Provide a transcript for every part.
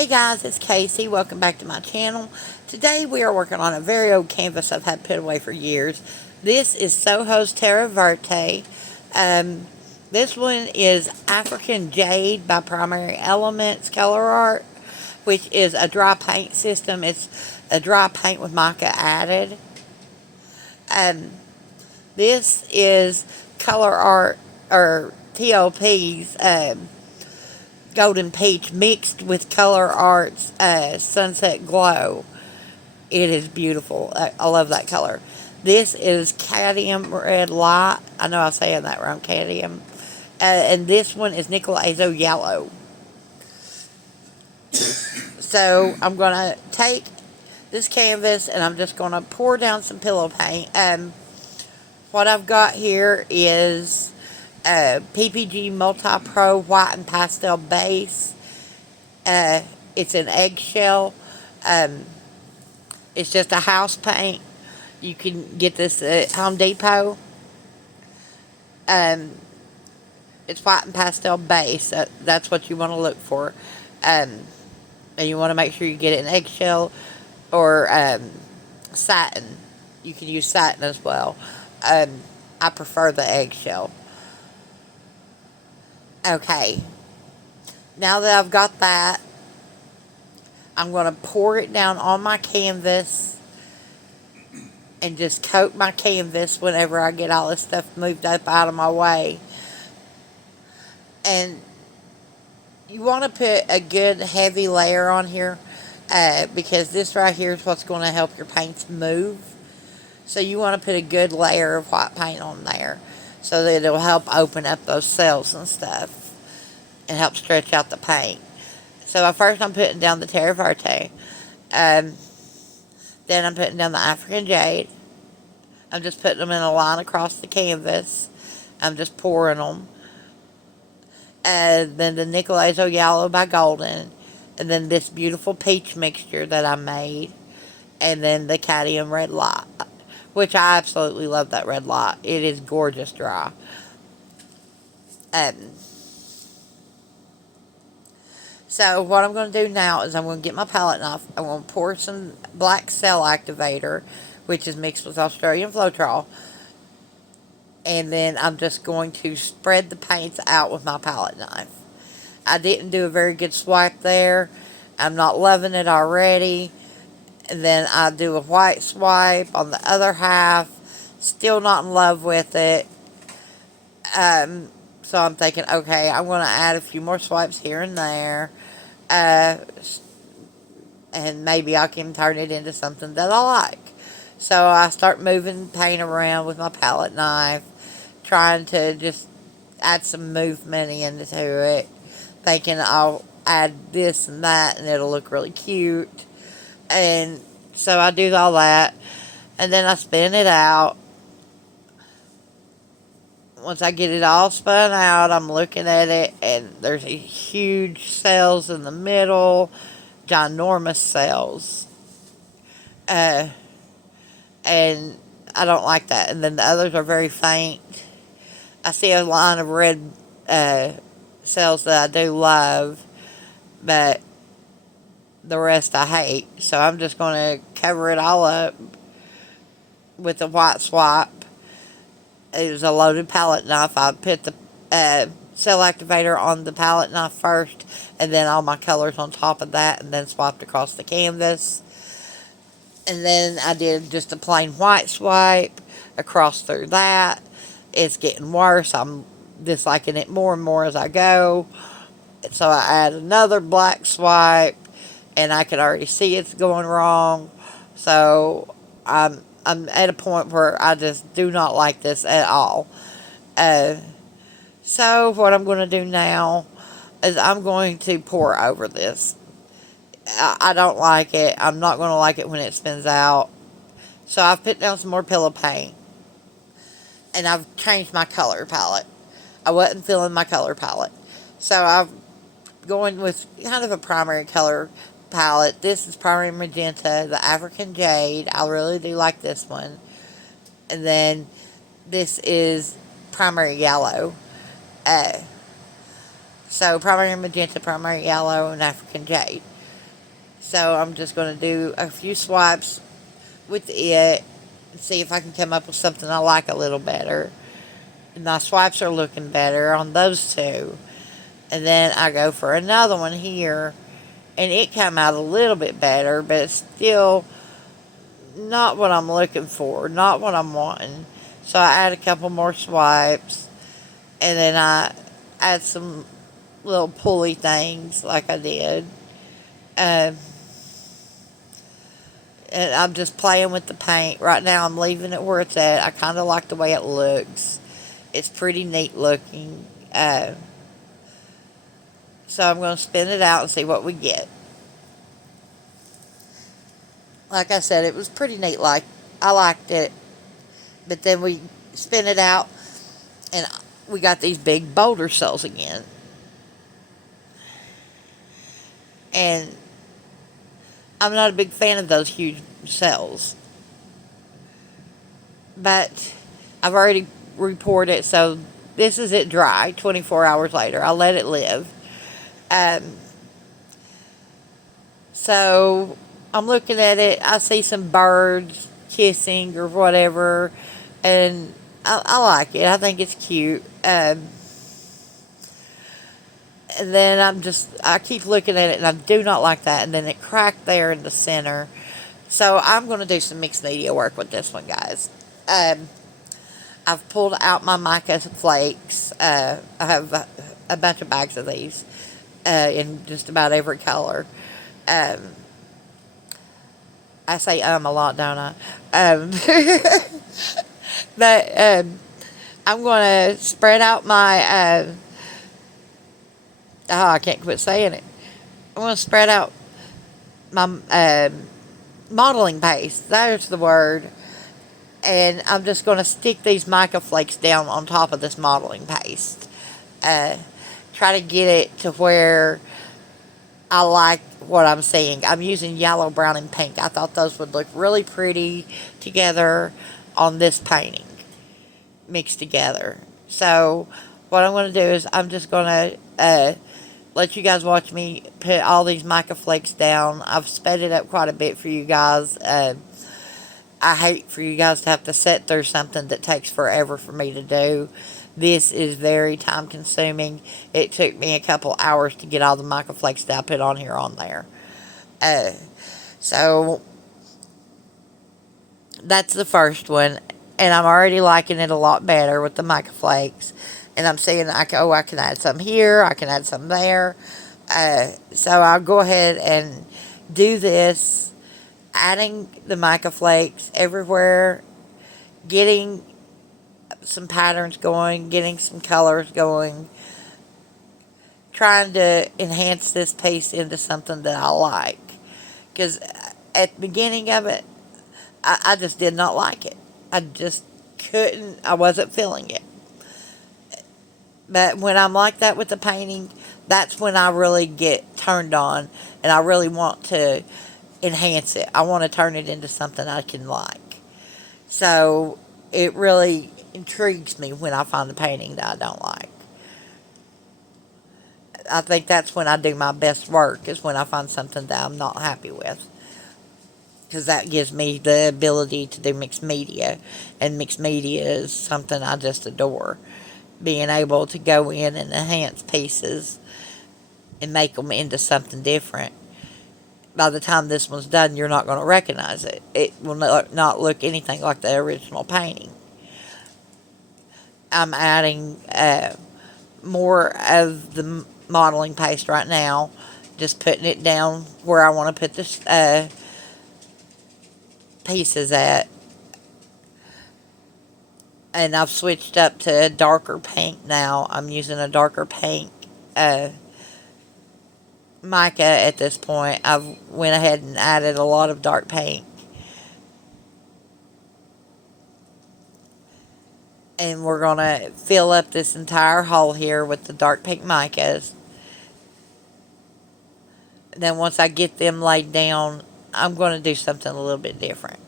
Hey guys, it's Casey. Welcome back to my channel. Today we are working on a very old canvas I've had put away for years. This is Soho's Terra Verte. This one is African Jade by Primary Elements Color Art, which is a dry paint system. It's a dry paint with mica added. This is Color Art, or TLP's, Golden Peach mixed with Color Art's Sunset Glow. It is beautiful. I love that color. This is Cadmium Red Light. I know I'm saying that wrong, cadmium. And this one is Nickel Azo Yellow. So I'm going to take this canvas and I'm just going to pour down some pillow paint. What I've got here is PPG Multi-Pro White and Pastel Base. It's an eggshell. It's just a house paint. You can get this at Home Depot. It's white and pastel base. That's what you want to look for. And you want to make sure you get it in eggshell or satin. You can use satin as well. I prefer the eggshell. Okay, now that I've got that, I'm going to pour it down on my canvas and just coat my canvas whenever I get all this stuff moved up out of my way. And you want to put a good heavy layer on here because this right here is what's going to help your paints move. So you want to put a good layer of white paint on there, so that it'll help open up those cells and stuff and help stretch out the paint. So first I'm putting down the Terra Verte. Then I'm putting down the African Jade. I'm just putting them in a line across the canvas. I'm just pouring them. And then the Nickel Azo Yellow by Golden. And then this beautiful peach mixture that I made. And then the Cadmium Red Light, which I absolutely love that red light. It is gorgeous dry. So what I'm going to do now is I'm going to get my palette knife. I'm going to pour some black cell activator, which is mixed with Australian Floetrol. And then I'm just going to spread the paints out with my palette knife. I didn't do a very good swipe there. I'm not loving it already. And then I do a white swipe on the other half. Still not in love with it. So I'm thinking, okay, I'm going to add a few more swipes here and there. And maybe I can turn it into something that I like. So I start moving paint around with my palette knife. Trying to just add some movement into it. Thinking I'll add this and that and it'll look really cute. And so I do all that. And then I spin it out. Once I get it all spun out, I'm looking at it. And there's a huge cells in the middle. Ginormous cells. And I don't like that. And then the others are very faint. I see a line of red cells that I do love. But the rest I hate. So I'm just going to cover it all up with a white swipe. It was a loaded palette knife. I put the cell activator on the palette knife first, and then all my colors on top of that, and then swiped across the canvas. And then I did just a plain white swipe across through that. It's getting worse. I'm disliking it more and more as I go. So I add another black swipe. And I can already see it's going wrong. So I'm at a point where I just do not like this at all. So what I'm going to do now is I'm going to pour over this. I don't like it. I'm not going to like it when it spins out. So I've put down some more pillow paint. And I've changed my color palette. I wasn't feeling my color palette. So I'm going with kind of a primary color palette. This is Primary Magenta, the African Jade. I really do like this one. And then this is Primary Yellow. So Primary Magenta, Primary Yellow, and African Jade. So I'm just going to do a few swipes with it and see if I can come up with something I like a little better. And my swipes are looking better on those two. And then I go for another one here, and it came out a little bit better, but it's still not what I'm looking for, not what I'm wanting. So I add a couple more swipes, and then I add some little pulley things like I did. Um, and I'm just playing with the paint. Right now I'm leaving it where it's at. I kind of like the way it looks. It's pretty neat looking. So I'm going to spin it out and see what we get. Like I said, it was pretty neat. Like, I liked it. But then we spin it out, and we got these big boulder cells again. And I'm not a big fan of those huge cells. But I've already reported it, so this is it dry 24 hours later. I'll let it live. Um, so I'm looking at it. I see some birds kissing or whatever, and I like it. I think it's cute. And then I keep looking at it, and I do not like that. And then it cracked there in the center. So I'm going to do some mixed media work with this one, guys. I've pulled out my mica flakes. I have a bunch of bags of these in just about every color. Um, I say a lot, don't I? But I'm going to spread out my... I can't quit saying it. I'm going to spread out my modeling paste. There's the word. And I'm just going to stick these mica flakes down on top of this modeling paste. Try to get it to where I like what I'm seeing. I'm using yellow, brown, and pink. I thought those would look really pretty together on this painting, mixed together. So what I'm going to do is I'm just going to let you guys watch me put all these mica flakes down. I've sped it up quite a bit for you guys. I hate for you guys to have to sit through something that takes forever for me to do. This is very time consuming. It took me a couple hours to get all the mica flakes that I put on here on there. So that's the first one, and I'm already liking it a lot better with the mica flakes. And I'm seeing I can add some here, I can add some there. So I'll go ahead and do this, adding the mica flakes everywhere, getting some patterns going, getting some colors going, trying to enhance this piece into something that I like. Because at the beginning of it, I just did not like it. I just couldn't, I wasn't feeling it. But when I'm like that with the painting, that's when I really get turned on, and I really want to enhance it. I want to turn it into something I can like. So it really intrigues me when I find a painting that I don't like. I think that's when I do my best work, is when I find something that I'm not happy with. Because that gives me the ability to do mixed media. And mixed media is something I just adore. Being able to go in and enhance pieces and make them into something different. By the time this one's done, you're not going to recognize it. It will not look anything like the original painting. I'm adding more of the modeling paste right now. Just putting it down where I want to put the pieces at. And I've switched up to a darker pink now. I'm using a darker pink mica at this point. I've went ahead and added a lot of dark pink. And we're going to fill up this entire hole here with the dark pink micas. Then once I get them laid down, I'm going to do something a little bit different.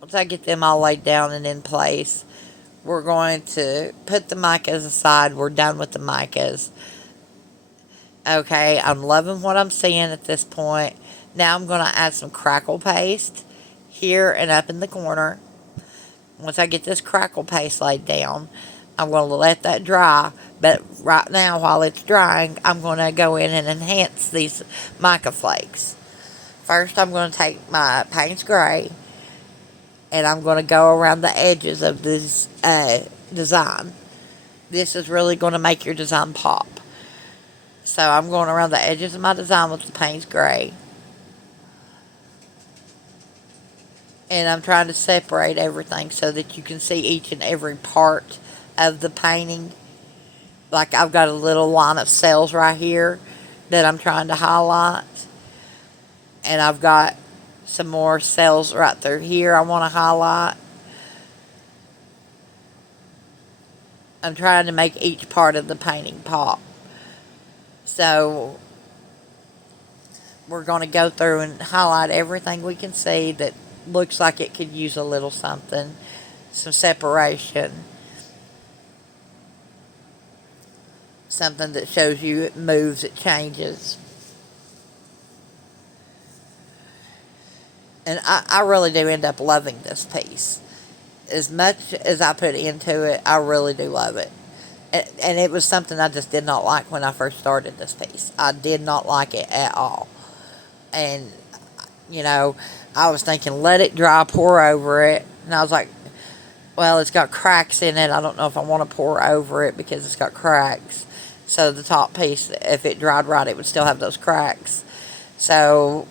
Once I get them all laid down and in place, we're going to put the micas aside. We're done with the micas. Okay, I'm loving what I'm seeing at this point. Now I'm going to add some crackle paste here and up in the corner. Once I get this crackle paste laid down, I'm going to let that dry. But right now, while it's drying, I'm going to go in and enhance these mica flakes. First, I'm going to take my Payne's Gray and I'm going to go around the edges of this design. This is really going to make your design pop. So I'm going around the edges of my design with the Payne's Gray. And I'm trying to separate everything so that you can see each and every part of the painting. Like I've got a little line of cells right here that I'm trying to highlight. And I've got some more cells right through here I want to highlight. I'm trying to make each part of the painting pop. So we're going to go through and highlight everything we can see that looks like it could use a little something, some separation, something that shows you it moves, it changes. And I really do end up loving this piece. As much as I put into it, I really do love it. And it was something I just did not like when I first started this piece. I did not like it at all. And, you know, I was thinking, let it dry, pour over it. And I was like, well, it's got cracks in it. I don't know if I want to pour over it because it's got cracks. So the top piece, if it dried right, it would still have those cracks. So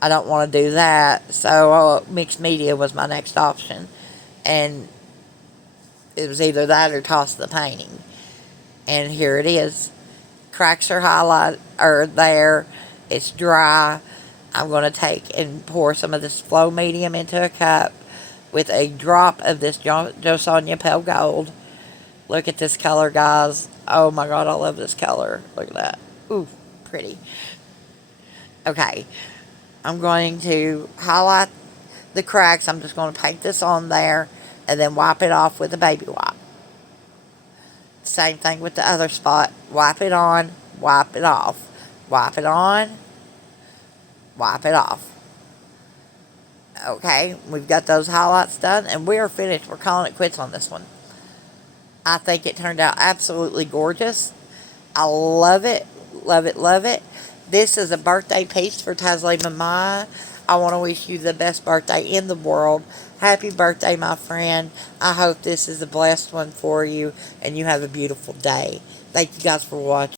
I don't want to do that. So mixed media was my next option. And it was either that or toss the painting. And here it is. Cracks are there. It's dry. I'm going to take and pour some of this flow medium into a cup with a drop of this Josanya Pale Gold. Look at this color, guys. Oh my God, I love this color. Look at that. Ooh, pretty. Okay. I'm going to highlight the cracks. I'm just going to paint this on there and then wipe it off with a baby wipe. Same thing with the other spot. Wipe it on, wipe it off. Wipe it on, wipe it off. Okay, we've got those highlights done and we are finished. We're calling it quits on this one. I think it turned out absolutely gorgeous. I love it, love it, love it. This is a birthday piece for Taslima Maya. I want to wish you the best birthday in the world. Happy birthday, my friend. I hope this is a blessed one for you and you have a beautiful day. Thank you guys for watching.